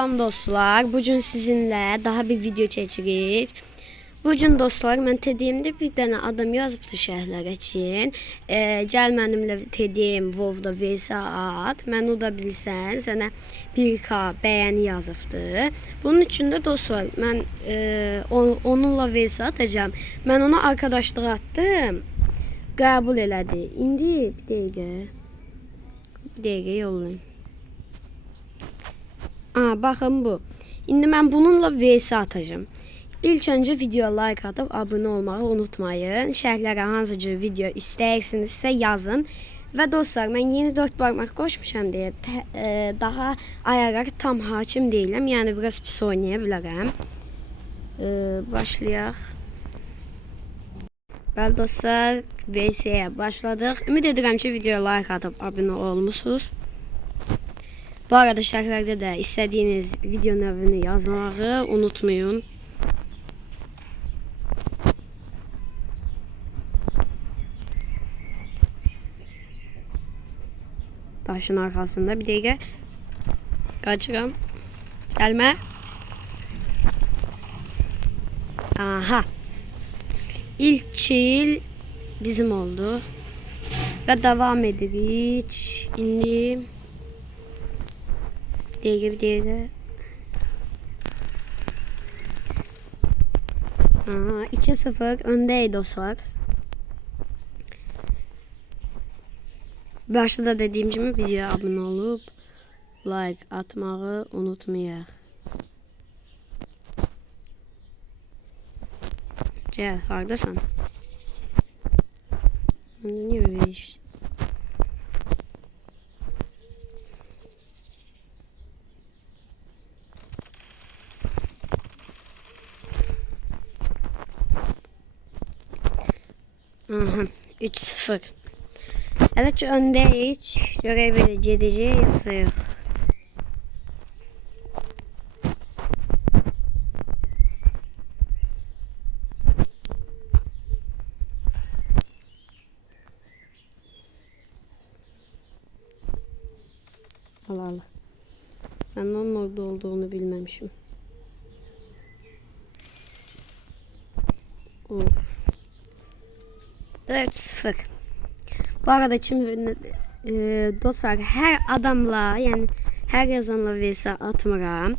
Salam dostlar, bugün sizinle daha bir video çekirik. Bugün dostlar, mən tədiyimdə bir dənə adam yazıbdı şərhlər üçün. Gəl mənimlə tədiyim WoW-da vs at. Mən uda bilsən, sənə 1K bəyəni yazıbdı. Bunun üçün də dostlar, mən onunla vs atacağım. Mən ona arkadaşlıq atdım. Qəbul elədi. İndi bir dəqiqə yollayın. Bakın bu. Şimdi ben bununla vs atacağım. İlk önce videoya like atıp abone olmayı unutmayın. Şərhlərə hansı cür video istəyirsinizsə yazın. Və dostlar, mən yeni 4 barmaq qoşmuşam deyə daha ayarlara tam hakim deyiləm. Yəni biraz pis oynaya bilərəm. Başlayaq. Bəli dostlar, vs-yə başladıq. Ümid edirəm ki videoya like atıp abone olmusunuz. Bu arada şərhlərdə də istədiyiniz video növünü yazmağı unutmayın. Taşın arkasında bir dəqiqə. Qaçıram. Gəlmə. Aha. İlk kill bizim oldu. Və devam edirik. İndi bir dəqiqə. Aha, 2-0 öndəyik dostlar. Başta da dediğim gibi videoya abone olup like atmayı unutmayaq. Gel, hardasan? Niye böyle iş? Aha, 3-0. Evet, öndeyiz. Görebileceğiz yoksa yok. Allah Allah. Ben onun orada olduğunu bilmemişim. Oh. 4-0. Bu arada şimdi dostlar, her adamla, yani her yazanla vs atmıram.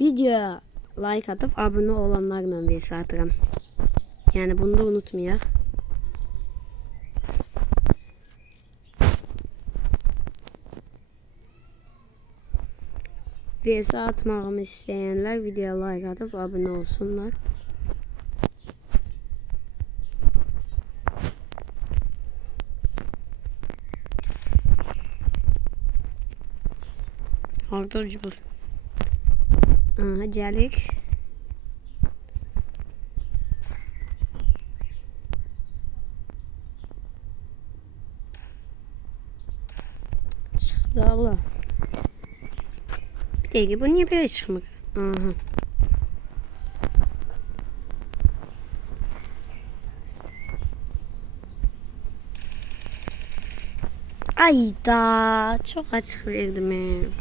Videoya like atıp abone olanlarla vs atıram. Yani bunu da unutmayaq. Vs atmağımı isteyenler videoya like atıp abone olsunlar. Orada cubur. Aha, gəlik. Çıxdı Allah. Bir dəqiqə, bu niyə belə çıxmır? Aha. Ayda, çok açık verdim.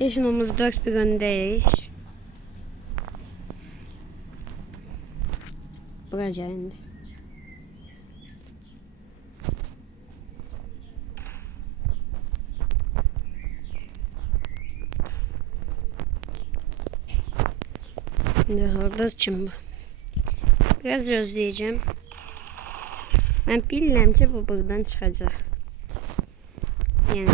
Yaşımız 4-1 öndeyiz. Buraya indi. Şimdi orada için bu. Biraz özleyeceğim. Ben bilmem ki bu buradan çıkacak. Yani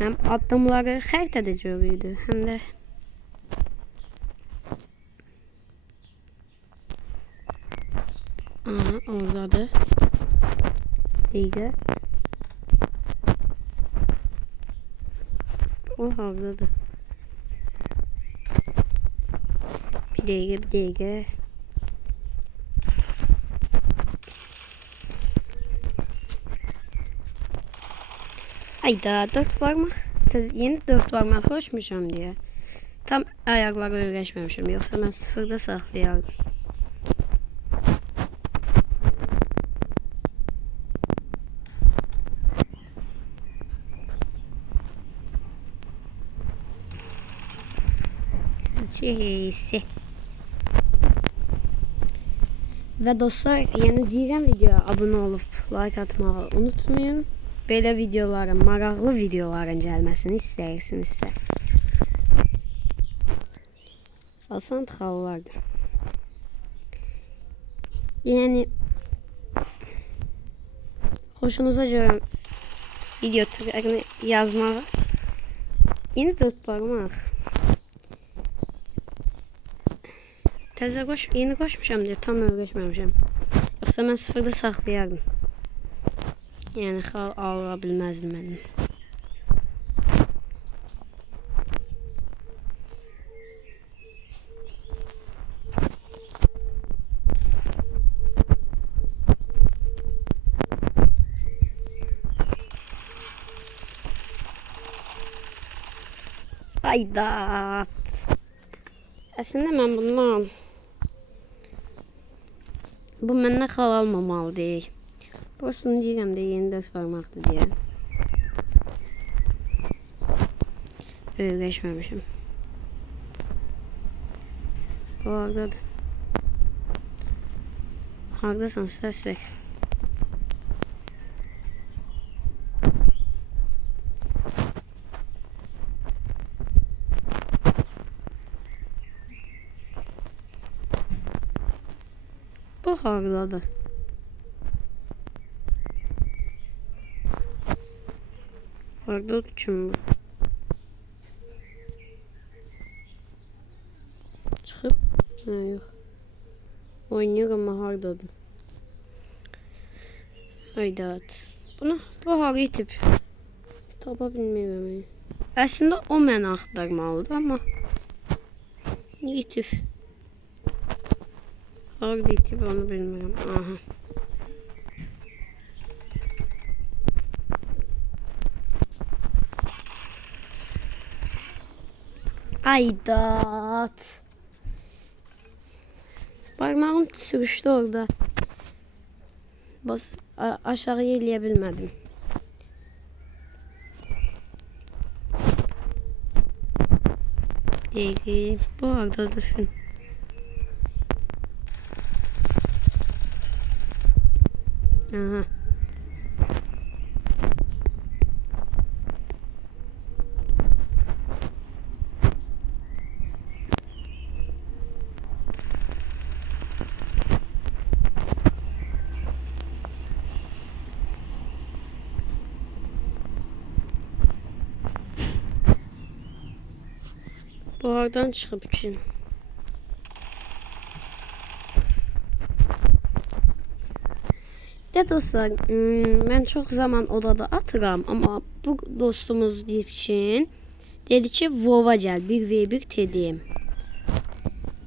hem adımları xəritədə görürdü, hem de oradadır. İyice. O oradadır. Bir dəqiqə. Ayda 4 varmaq. Yeni 4 varmaq koşmuşam diye. Tam ayakları öyrəşməmişim. Yoksa ben 0'da saxlayardım. Çeyisi. Ve dostlar, yeni deyirəm videoya abone olup like atmağı unutmayın. Belə videoların, maraqlı videoların gəlməsini istəyirsinizsə. Asan tıxalılardır. Yani hoşunuza göre video türlərini yazmağı, yeni dostlarımaq. Yeni koşmuşam diye tam öyrəşməmişəm. Yoxsa mən sıfırda saxlayardım. Yani xal ala bilməzdim mənim. Ayda. Əslində mən bundan bu məndən xal almamalıdır. Burasını deyirəm də yeni dört parmaqdır deyə. Öyrəşməmişim. Bu hardadır. Hardasan səs ver. Bu hardadır. Harda uçum bu. Çıxıb? Ha, yox. Oynayır ama hardadır. Haydat. Bu harı itib. Tapa bilmirəm. Əslində o məni axtarmalıdır ama itib. Harda itib onu bilmirəm. Aha. Aydat. Parmağım sürüştü orada. Bas aşağıya eleyebilmedim. Değil. Bu arada düşün. Aha. Buhardan çıxıb üçün. De dostlar, mən çox zaman odada atıram, amma bu dostumuz için dedi ki WoW-a gəl, 1v1 tedim.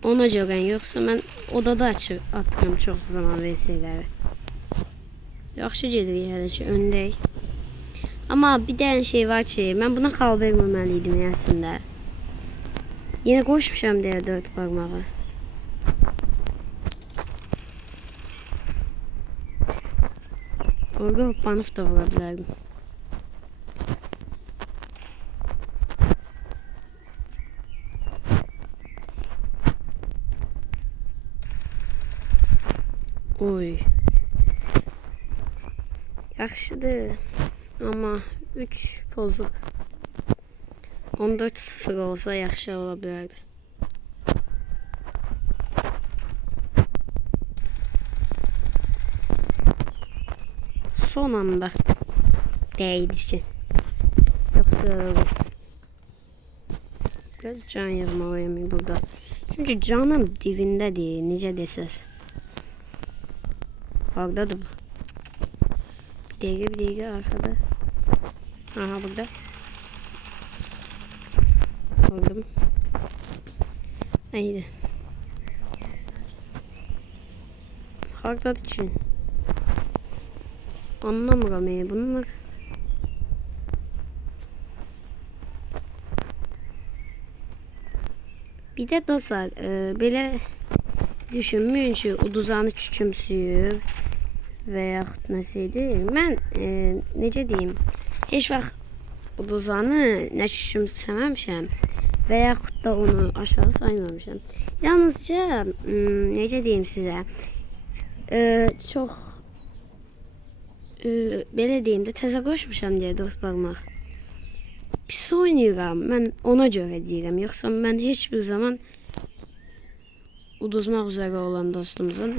Ona görə yoxsa mən odada atıram çox zaman vs-ləri. Yaxşı gedirik hələ ki, öndəyik. Amma bir dənə şey var ki, mən buna xal verməməliydim əslində. Yine koşmuşam diye dört parmağı. Orada hoppanıp da vurabilirdim. Oy. Yaxşıdır. Ama 3 pozuk. 14-0 olsa yaxşı olabilirdi. Son anda değdi için. Yoksa biraz can yazmalıyım burada. Çünkü canım dibinde değil. Necə desəz. Hardadır bu? Bir dəqiqə arkada. Aha burada. Aldım. Neydi? Hardadır için. Anlamıram bunlar. Bir de dostlar belə düşünməyin ki, uduzanı küçümsüyür və yaxud nəsədir. Mən necə deyim, heç vaxt uduzanı nə küçümsəməmişəm. və yaxud da onu aşağı saymamışam. Yalnızca necə deyim sizə, çox belə deyim də təzə qoşmuşam deyə 4 barmaq. Pis oynayıram. Mən ona görə deyirəm. Yoxsa mən heç bir zaman uduzmaq üzrə olan dostumuzun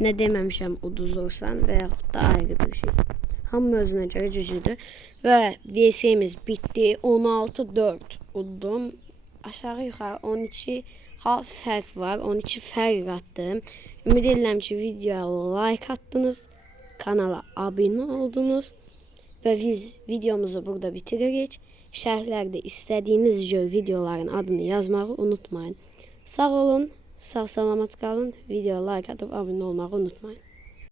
nə deməmişəm uduzursan və yaxud da ayrı bir şey. Hamı özünə görə güclüdür. Və VS'miz bitdi. 16-4 uddum. Aşağı yuxarı 12 fərq var. 12 fərq atdım. Ümid edirəm ki videoya like attınız. Kanala abone oldunuz. Və biz videomuzu burada bitiririk. Şərhlərdə istədiyiniz videoların adını yazmağı unutmayın. Sağ olun, sağ salamat qalın. Videoya like atıp abone olmağı unutmayın.